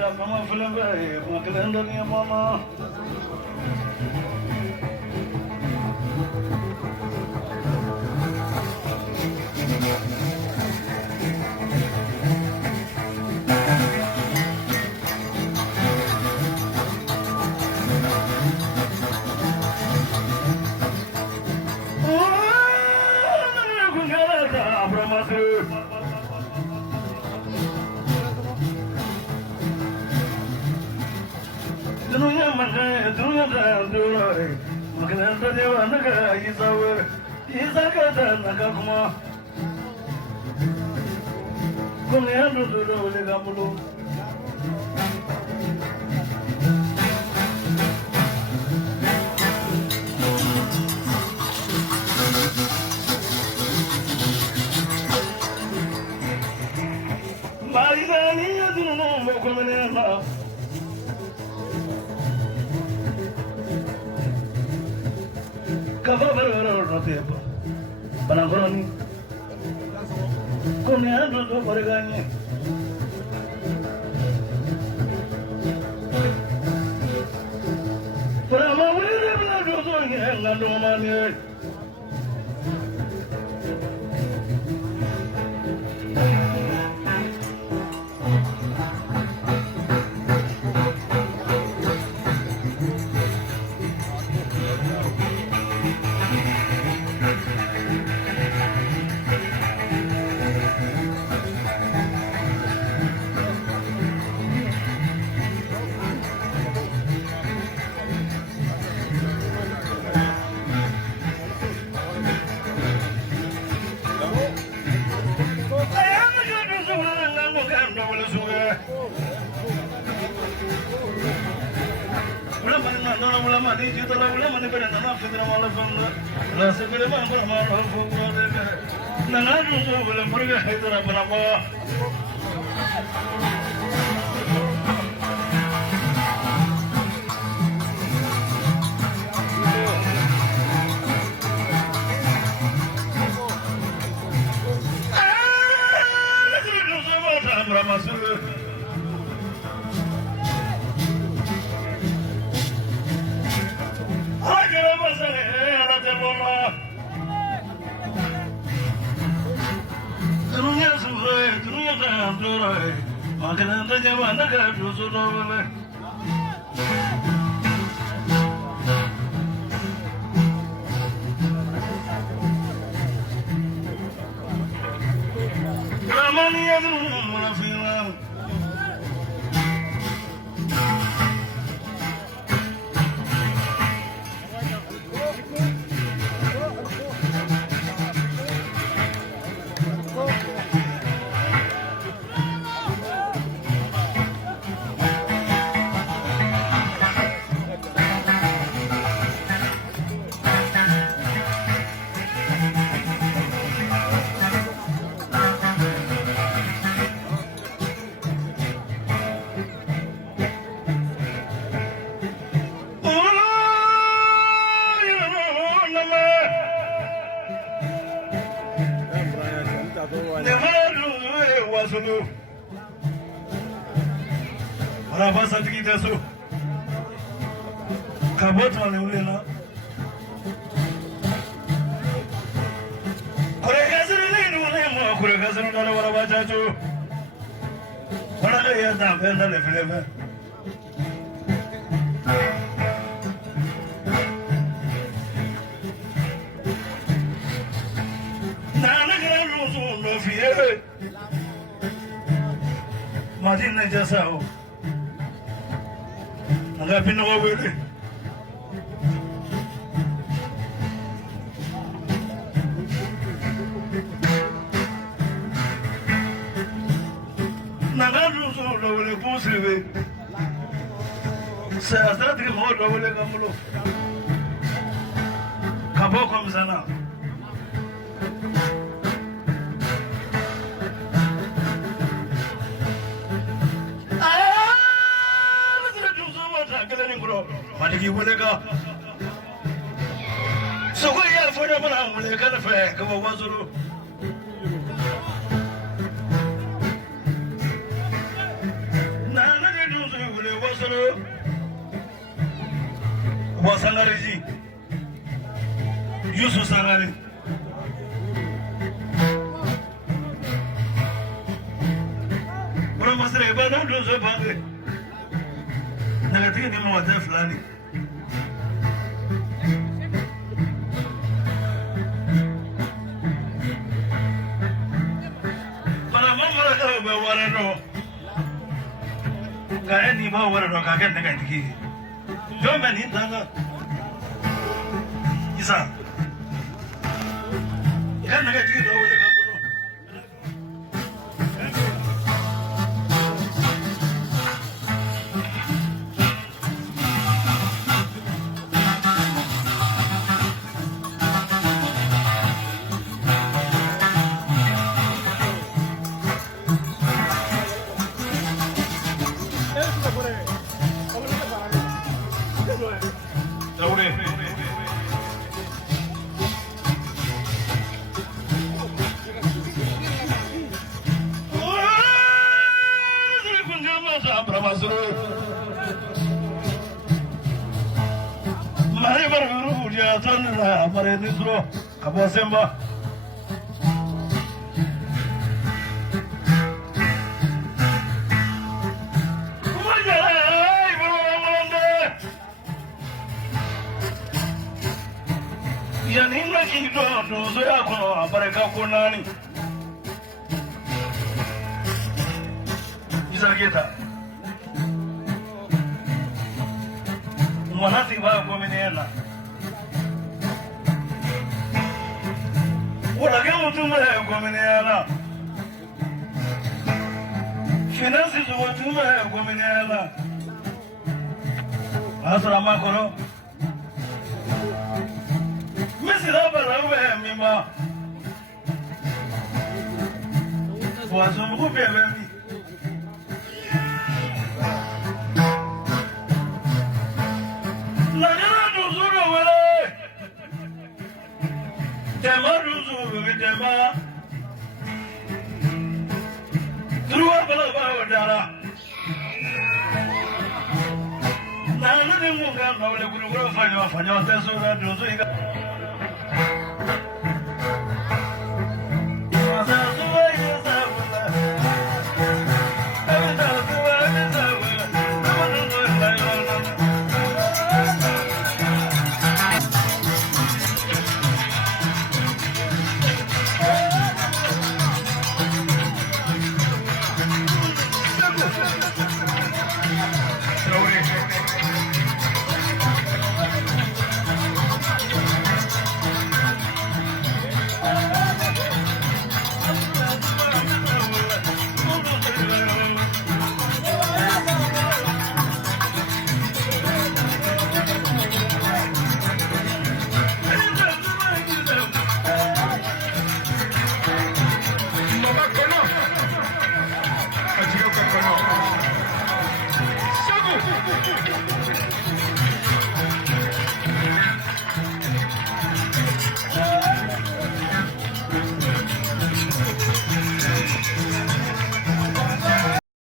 Mama film Makalenda ni mama Banangoroni kone ando do koreganye para mawire bla do so ngando mane Martin jasa ho anga pino wele nagadu so lo wele pusriwe sa asati mo lo wele kamulo kabo komzana Madigi wulega so ko ya fo da mana wulega da fa ka wa zuru na na de Wa Sangare ji. Yusuf Sangare. Bro masre ba na do so ba de. Naga tiki ni mo wata fulani. Para mama ka ba wara no. Ga ni ba wara no ka kan naga tiki. Jo men hin danga. Isa. Kan naga tiki do wala ka bo. Mari baru dia sana, mari ni suruh apa sembah. Yang ini lagi do saya kono mereka konani. Bisa kita. Mwanasi wa gomenena. Wala kama tume gomenena. Finance zo tume gomenena. Asra makoro. Misira barawe mima. Wazungu bebe mi. Tema ruzu tema Trua bala dara Na lu ni munga na wale guru fanya teso na ruzu